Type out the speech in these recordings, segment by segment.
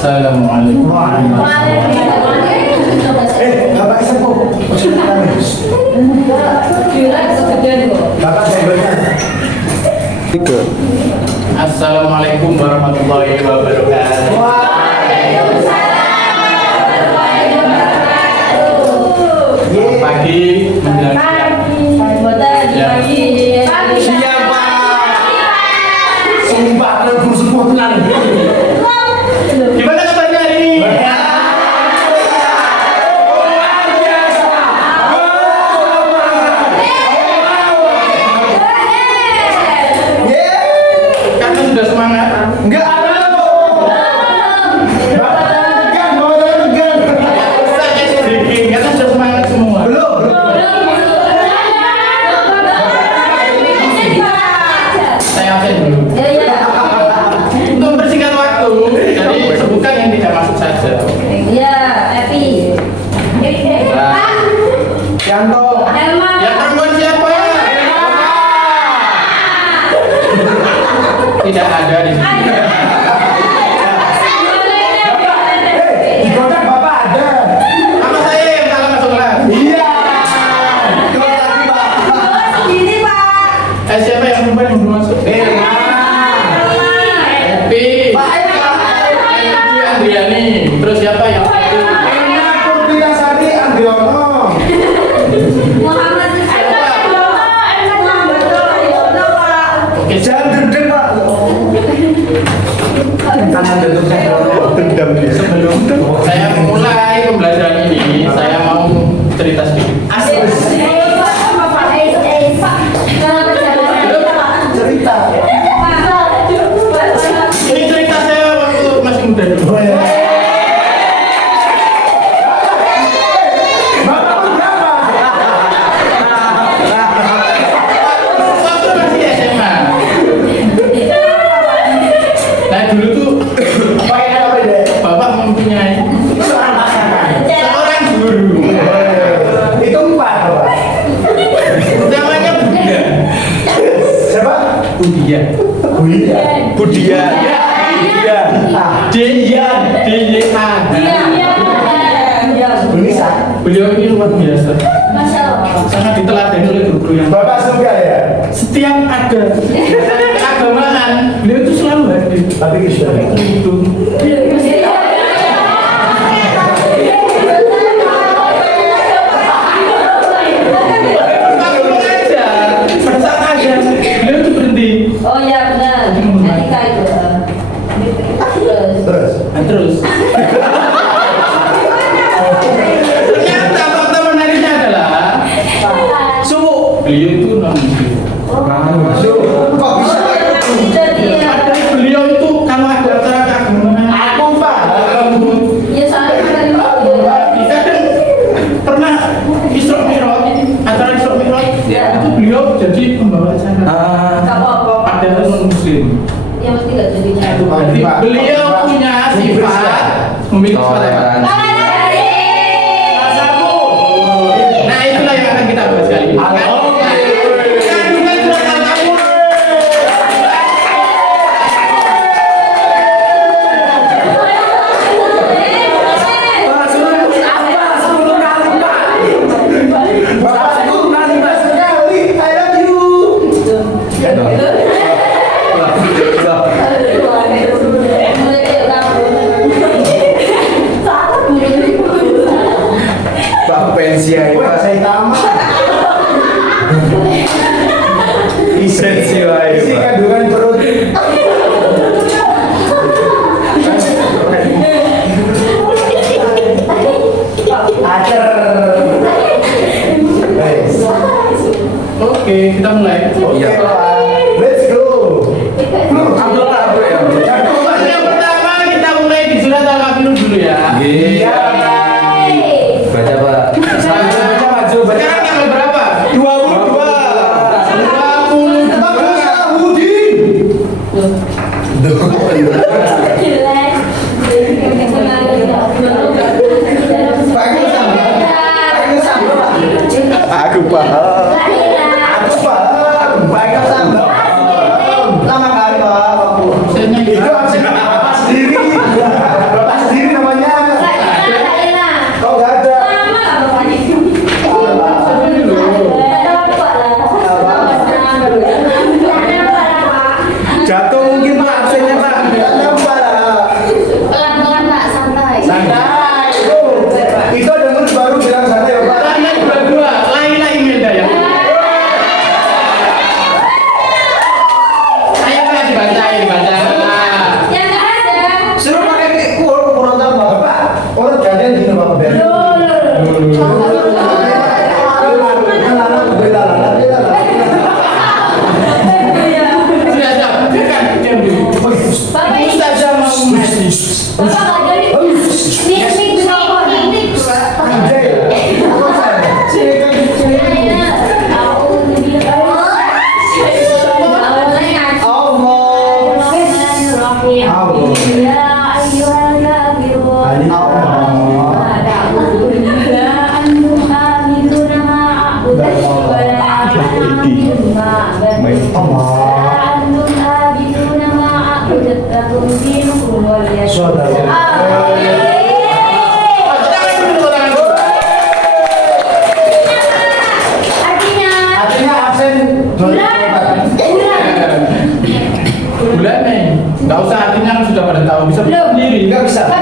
Assalamualaikum warahmatullahi wabarakatuh. Bapak sepuh. Bapak saya Assalamualaikum warahmatullahi wabarakatuh. Pagi menjelang siang. sumpah aku sepuh tenan. Gimana kabarnya hari ini? Karena sudah semangat. Enggak ada Saya sedikit, karena sudah semangat semua. belum. Saya absen dulu. Untuk mempersingkat waktu, jadi sebutkan yang tidak masuk saja. Yanto. Yang perempuan siapa? Tidak ada di sini. Di kotak Bapak ada. Sama saya yang salah masuk kelas. Iya. Kotak Bapak. Siapa yang perempuan yang belum masuk? Epi. Epi Andriani. Terus siapa yang satu? Enak Kurniasari Andriono. Oke, Jangan dendam Pak. Tangan dendam saya. Dendam dia. sebelum saya mulai pembelajaran ini, saya mau cerita sedikit. Cerita. Ini cerita saya waktu masih muda dulu. Bapak umur berapa? Waktu masih SMA. Nah dulu tuh bapak mempunyai Seorang pasangan. seorang guru. Itu 4 Bapak. Namanya Bunda. Siapa? Budia. Budia. Budia. Dian. D-Y-A. Bunisa. Beliau ini luar biasa. Sangat diteladani oleh guru-guru yang Bapak suka ya? setiap ada keagamaan, beliau itu selalu hadir. Tapi Kristen. Itu. Waktu mengajar, pada saat ajar, beliau itu berhenti. Oh ya benar, etika itu. Terus. Nah, terus. Ternyata fakta menariknya adalah beliau itu non-muslim. Kok bisa? Padahal beliau itu kalau ada acara keagamaan, Aku paham. Ya soalnya dari kadang pernah Isra Mi'raj, acara Isra Mi'raj, itu beliau jadi pembawa acara. apa-apa. Padahal non-muslim. Ya mesti nggak jadi Jadi beliau punya sifat memiliki sifat apa? Nah itulah yang akan kita bahas kali ini. Kandungan surat Al-Kahfi. Bapak turunan sekali. I love you. Pak pensia Wah, saya tamat. Isi kandungan protein. Acer. Oke, kita mulai. Oke, Pak. Let's go. Yang pertama kita mulai di surat Al-Kahfi dulu ya. Iya. Baca Pak. Sekarang tanggal berapa? 22. 22. Bagus, Udin. Aku paham. Aku paham. Banyak sambal. Lama kali Pak. Saya Itu absen Bapak sendiri. Bapak absennya Pak. Kenapa lah? Pelan-pelan Pak, santai. Santai. Itu dengar baru bilang santai Bapak. Kalian berdua, Laila Imelda ya. Ayo Pak, dibaca. Yang nggak ada. Suruh pakai kurang Bapak. Orang gantian gini Bapak biar. Sudah siap, kan? Diam dulu. Bapak ini, Ustazah mau ngaji. Bapak nggak jadi. Nik, Artinya absen 24. Bulan nih, nggak usah artinya kan sudah pada tahu bisa Belum. sendiri. Nggak bisa. Nggak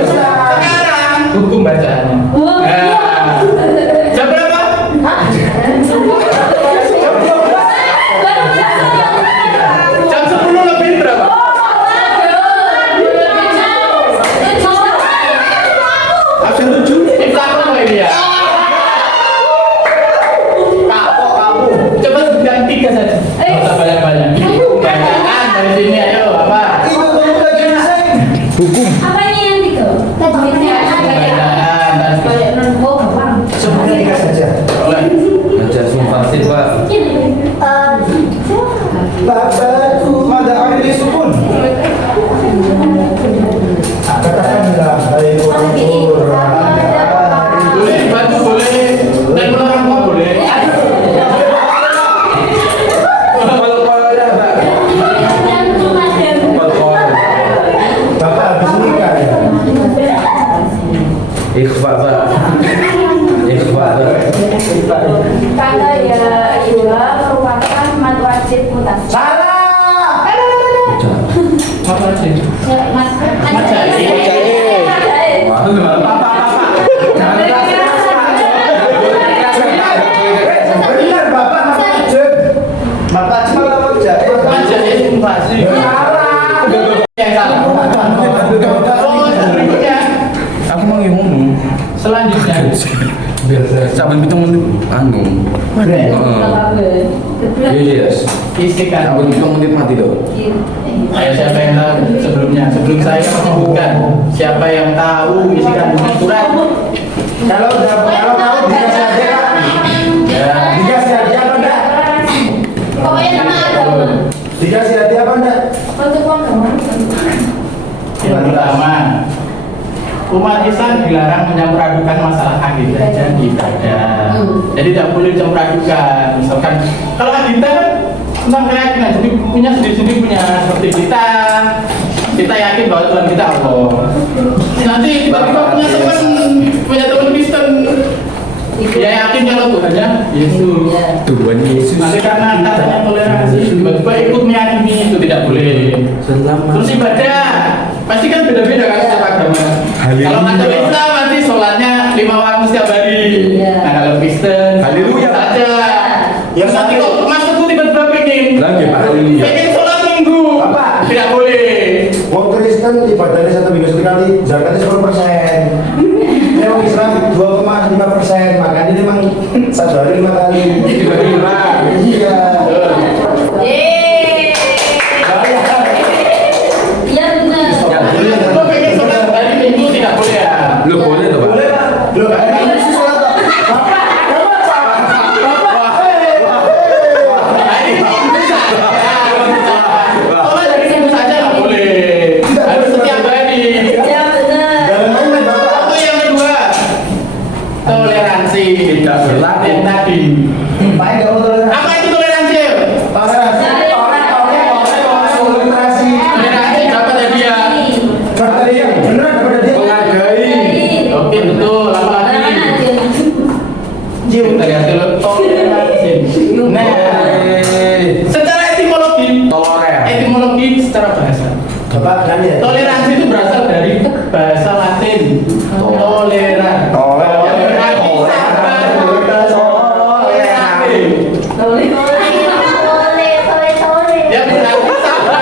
bisa. Sekarang hukum bacaannya. Oh, iya. Jam berapa? Jam 10 lebih berapa? Absen 7. Kita apa ini ya? Kapok kamu. Coba sebutkan 3 saja. Nggak usah banyak-banyak. Bacaan dari sini ayo apa? Itu kamu lagi absen. Apa ini yang itu? Bacaan dan Sebenarnya 3 saja. oleh Baca sumpah Pak. Bapakku mada ahli sukun. Katakanlah hai orang tua. boleh bantu boleh dan melarang nggak boleh. Kol-kolnya Pak. Kol-kol. Bapak habis nikah ya. Ikhfa Pak. Ikhfa Pak. Kata ya Ayuha merupakan mad wajib mutasi. Salah. Apa sih? Mas Benar Bapak macet. Bapak cuma macet. Aja ya sumpah sih. Yang salah. Oh, berikutnya. Aku mau ngomong. Selanjutnya. Biasa. Saben 7 menit anu. Yes. Isikan. Saben 7 menit mati dong. Ayo siapa yang tahu sebelumnya? Sebelum saya menyebutkan siapa yang tahu isi kandungan surat? Kalau tahu dikasih aja. Ya. Dikasih hadiah apa enggak? Pokoknya sama ada. Dikasih hadiah apa enggak? Untuk uang Yang pertama, umat Islam dilarang mencampur adukan masalah akidah dan ibadah. Jadi tidak boleh campur adukan. Misalkan kalau akidah kan tentang keyakinan, jadi punya sendiri-sendiri punya seperti kita yakin bahwa Tuhan kita Allah. Nanti tiba-tiba punya teman Kristen, dia yakin kalau Tuhannya Yesus. Tuhan Yesus. Nanti karena katanya toleransi, tiba-tiba ikut meyakini itu tidak boleh. Selamat. Terus ibadah, pasti kan beda-beda kan setiap agama. Haleluya. Kalau kata Islam nanti sholatnya 5 waktu setiap hari. Iya. Nah kalau Kristen, Haleluya. saja. Yang nanti kok maksudku tiba-tiba pengen, Lagi Pak. Haleluya. pengen sholat minggu, Apa? tidak boleh. Wong Kristen ibadahnya 1 minggu sekali, zakatnya 10%. Yang Islam 2,5%, makanya dia memang 1 hari 5 kali. Tiba-tiba. Iya. Iya benar. Ya, Kalau pengen sholat hari minggu tidak boleh ya. Lu boleh tuh Pak. Boleh Pak? Loh, kan ini sih sholat Pak. Bapak, Nah, ini bisa. Sholat hari minggu saja nggak boleh. Harus setiap hari. Iya benar. jangan main Bapak. Atau yang kedua, toleransi tidak berlatih tadi. Main nggak mau toleransi. Apa itu toleransi? bahasa. Bapak kan ya. Toleransi itu berasal dari bahasa Latin. Toleran. Yang berarti sabar. Toleransi. Yang berarti sabar.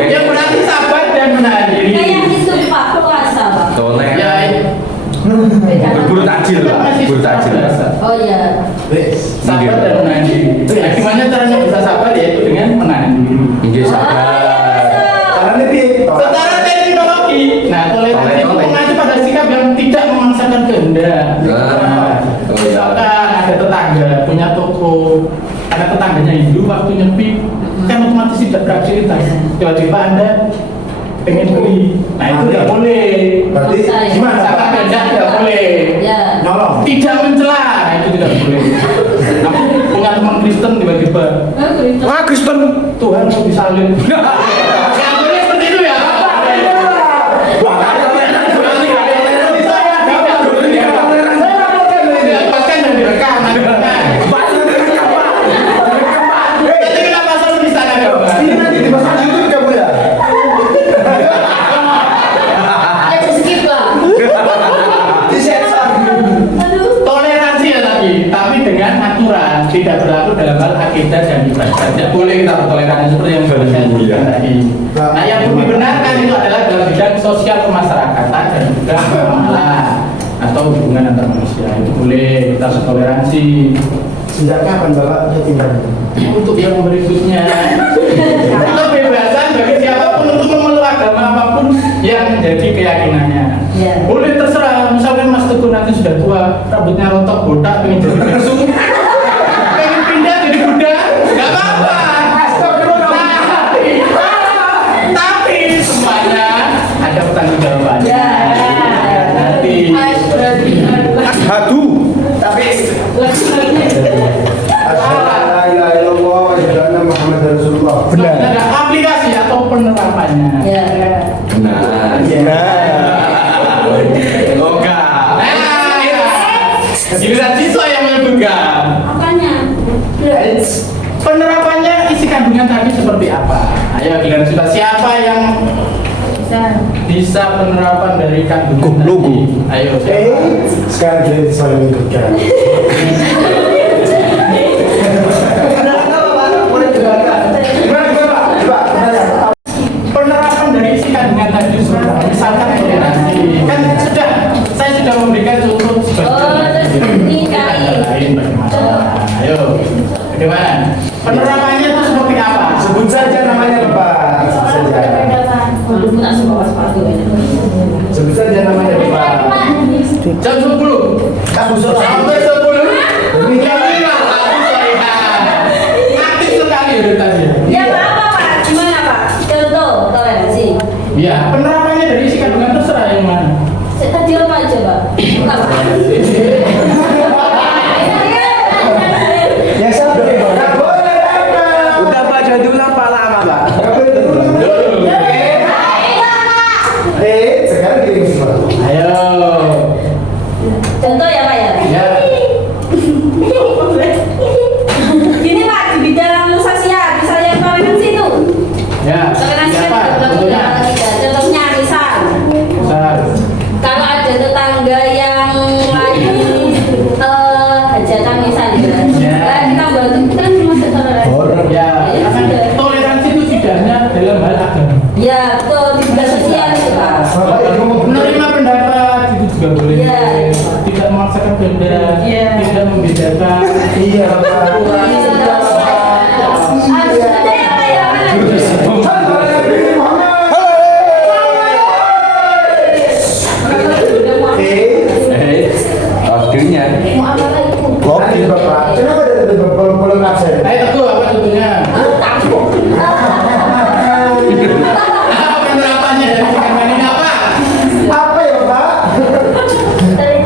Yang berarti sabar dan menahan diri. Kayak itu Pak puasa Pak. Ya, Berburu takjil lah, berburu takjil. Oh iya. sabar dan menahan diri. Nah, gimana caranya bisa sabar? Yaitu dengan menahan diri. Nggih sabar. Caranya piye? Secara terminologi, nah toleransi itu mengacu pada sikap yang tidak memaksakan kehendak. Oh, iya. Misalkan ada tetangga punya toko, ada tetangganya Hindu waktu nyepi, kan otomatis tidak beraktivitas. Tiba-tiba Anda pengen beli, nah itu tidak boleh. Berarti gimana? Memaksakan kehendak tidak boleh. Ya. Nyolong. Tidak mencela, nah itu tidak boleh. Aku punya teman Kristen tiba-tiba, Wah, Kristen. Tuhan mau disalin. Nggak boleh seperti itu ya. Lepaskan dan direkam. Nanti kenapa selalu di sana dong? Ini nanti dipasang di YouTube kamu ya? Ya skip lah. Disensor. Aduh. Toleransi ya tapi dengan aturan, tidak berlaku dalam hal akidah dan ibadah. Tidak boleh kita bertoleransi seperti yang sudah saya sebutkan tadi. Nah, yang dibenarkan itu adalah dalam bidang sosial kemasyarakatan dan juga muamalah atau hubungan antar manusia. Itu boleh kita bertoleransi. Sejak kapan Bapak tinggal? Untuk yang berikutnya, kebebasan bagi siapapun untuk memeluk agama apapun yang menjadi keyakinannya. Ya. Boleh terserah, misalkan Mas Teguh nanti sudah tua, rambutnya rontok, botak, pengen jadi biksu, pengen pindah jadi Buddha, nggak apa-apa. Tapi semuanya ada pertanggungjawabannya. Ya. Nanti. Ashadu. Tapi la ilaha illallah wa asyhadu anna Muhammadar Rasulullah. Benar. Ada aplikasi atau penerapannya. Ya. Benar. Oke. Giliran siswa yang menyebutkan. Apanya? Penerapannya isi kandungan tadi seperti apa? Ayo giliran siswa, siapa yang bisa penerapan dari kandungan Logo. tadi? Ayo siapa? Sekarang jadi saya menyebutkan. Penerapan dari isi kandungan tadi sudah misalkan toleransi kan saya sudah memberikan contoh Ini kai. lain bagaimana? Ayo bagaimana? Penerapannya itu seperti apa? Sebut saja namanya Bapak. Sebut saja. Waduh, nak sebawa sepatu ini. Sebut saja namanya Bapak. Jam 10 Kamu sampai 10 jam 5 aktif sekali dari tadi. Ya apa Pak? Gimana Pak? Contoh toleransi. Ya, penerapannya dari isi kandungan terserah yang mana. Tadi apa aja Pak? Apa? Ya sabar. Nggak boleh apa? Udah Pak, jangan diulang Pak lama Pak. Nggak boleh diulang. Sekarang gini semua. Ayo. Contoh ya Pak ya? Ya. Gini Pak, di bidang sosial, misalnya toleransi itu. Ya. Toleransi Siapa? kan ada Contohnya. contohnya misal, Besar. kalau ada tetangga yang lagi hajatan misalnya, Ya. kita bantu, kita kan masuk toleransi. Ya, karena toleransi itu tidak hanya dalam hal agama. Ya, betul, di bidang sosial itu Pak. Bapak itu mau Menerima pendapat itu juga boleh. Iya. Tidak memaksakan kehendak, Iya. tidak membedakan. Iya Bapak. Ada yang lain Akhirnya. mau apa lagi? Nanti Bapak. Kenapa ada belum absen? Ayo Teguh, apa contohnya? Penerapannya dari kandungan ini apa? Apa ya Bapak?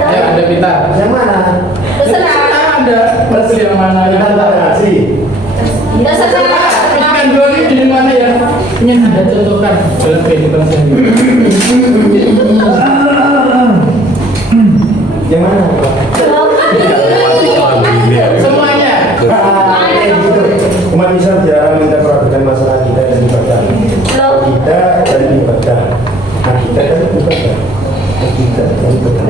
Ayo ada pita. Yang mana? Terserah. Ada. Berarti yang mana? Kita toleransi. Terserah. Kan dua ini di mana yang ingin Anda contohkan dalam kehidupan sehari-hari? Yang mana Bapak? Semuanya. Kayak gitu. Umat Islam dilarang memperagakan masalah kita dan ibadah. Kita dan ibadah. Kita dan ibadah. Kita dan ibadah.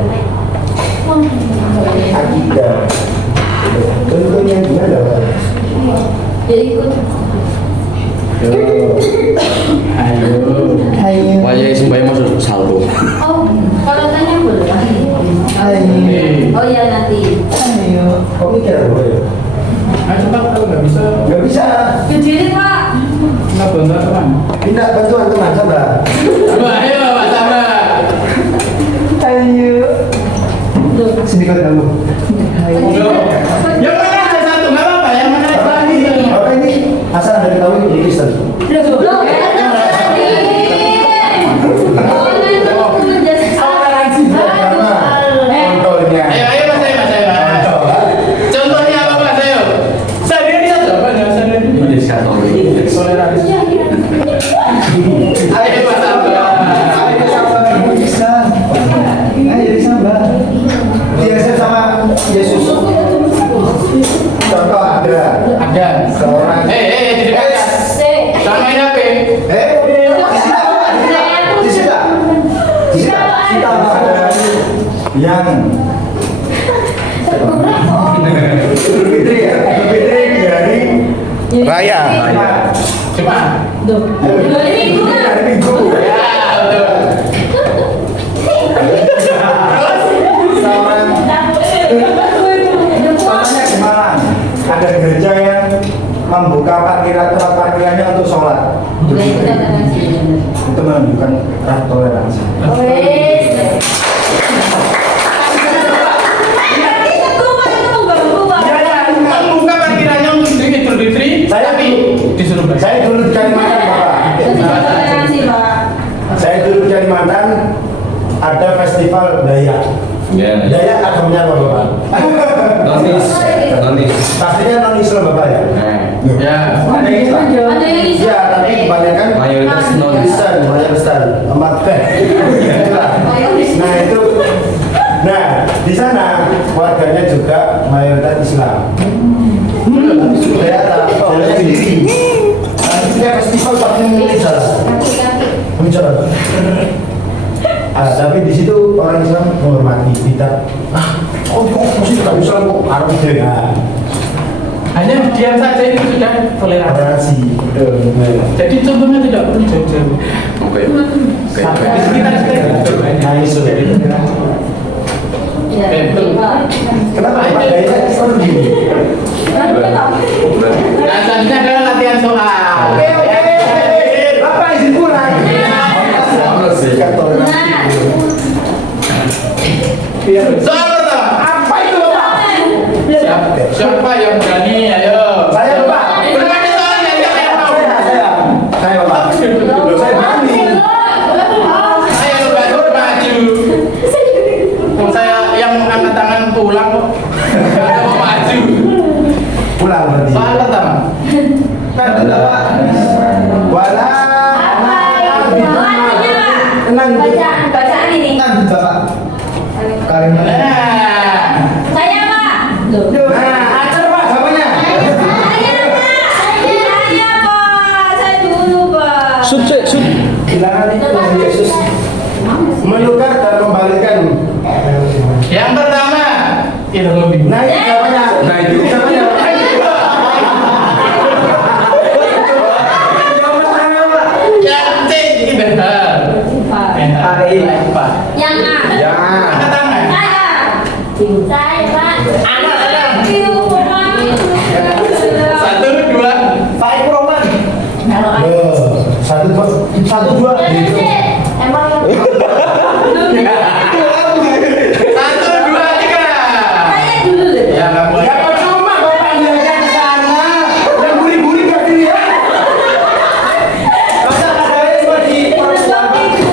Akidah. Contohnya gimana, Pak? Ya ikut. Ayo. Wajah sembahyang masuk saldo. Oh, kalau tanya boleh. Oh ya nanti. Kok mikir apa ya? Ayo cepat kalau nggak bisa. Nggak bisa. Berdiri Pak. Nggak bantu teman. Minta bantuan teman, sabar. Ayo Pak sabar. Sini kau kamu. Yang mana ada satu nggak apa-apa. Yang mana ada satu. Apa ini? Asal dari tahu ini Kristen. Ayo Mas Ayo. Contohnya apa Mas Ayo? Saya ini satu apa nggak saya ini? Jadi Katolik. Toleransi. Ayo Mas sabar. Biasa sama Yesus. Contoh ada. Ada. Seorang. Di depan. Sama ini apa? Di sini. Yang Idul Fitri ya, Idul Fitri dari Raya. Cuma. Hari Minggu. Ya betul. Seorang contohnya di Malang ada gereja yang membuka tempat parkirannya untuk sholat. Itu menunjukkan toleransi. Membuka parkirannya untuk Idul Fitri, tapi disuruh bayar. Saya dulu di Kalimantan, Bapak. Saya dulu di Kalimantan ada festival Dayak. Ya. Dayak agamanya apa, Bapak? Nonis. Pastinya non Islam, Bapak ya. Ya. Ada yang Islam. Iya, tapi kebanyakan Mayoritas Kristen, mayoritas emak teh. Nah itu, di sana warganya juga mayoritas Islam. Tapi budaya tak sendiri. Nah, festival pakai muncul. Tapi di situ orang Islam menghormati kita. Mesti tak Islam kok Arab deh. Hanya diam saja itu sudah toleransi. Jadi contohnya tidak perlu jauh-jauh. Oke. Di sekitar kita. Nah itu. Kenapa Pak Daya selalu gini? Nah, selanjutnya adalah latihan soal. Oke. Bapak izin pulang. Soal pertama. Apa itu, Bapak? Siapa yang berani? Ayo. Saya, Bapak. Belum ada soalnya, siapa yang tahu? Saya, Bapak. Loh, saya berani. Saya lupa maju. Saya yang angkat tangan pulang kok. Saya mau maju. Pulang berarti. Soal pertama. Wala. Bacaan ini. Bapak. Kalimat. Saya Pak. Acar Pak, samanya. Saya Pak. Saya dulu Pak. Bilangan itu dari Yesus menukar dan membalikan. Yang pertama, ideologi. Nah itu namanya. Nah, itu. namanya. Yang C benar. Pak. Yang A. Angkat tangan. Saya Pak. Satu, dua. Pak Roman. Kalau A. Satu dua. Gitu. Emang Satu, dua, tiga. saya dulu deh. Ya, nggak boleh. Ya percuma Bapak lihatnya ke sana. Yang buri-buri gak dilihat. Masa ada cuma di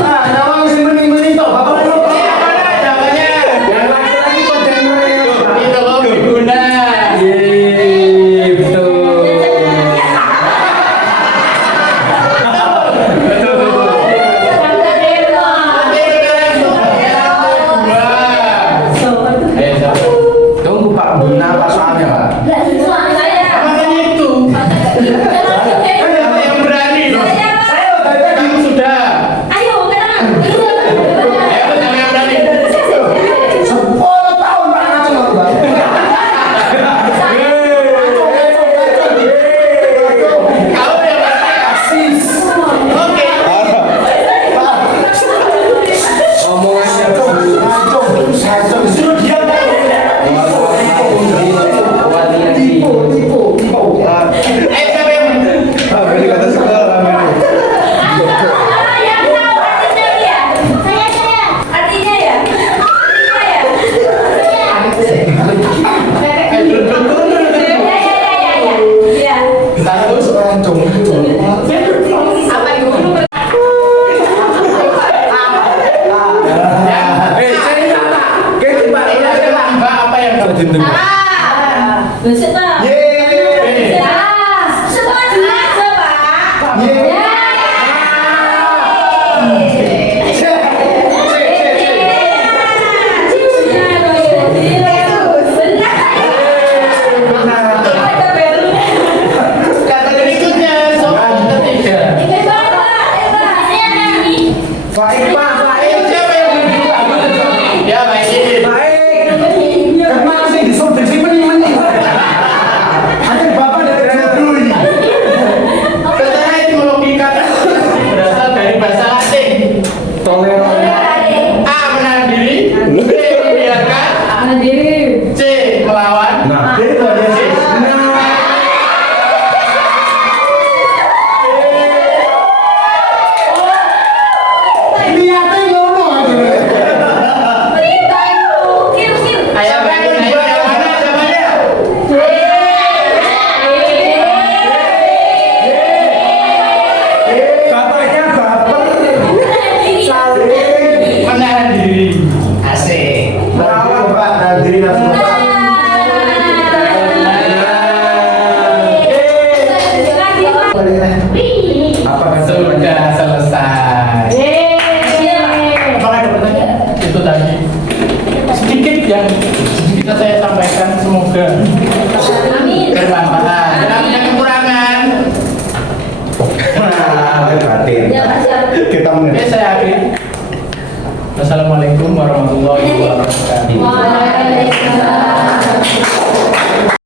nah, nama mesti mending-mending toh. Bapak kan lupa. Iya, mana jawabannya? Yang laki-laki kontennya. Ideologi guna. Betul. Iya,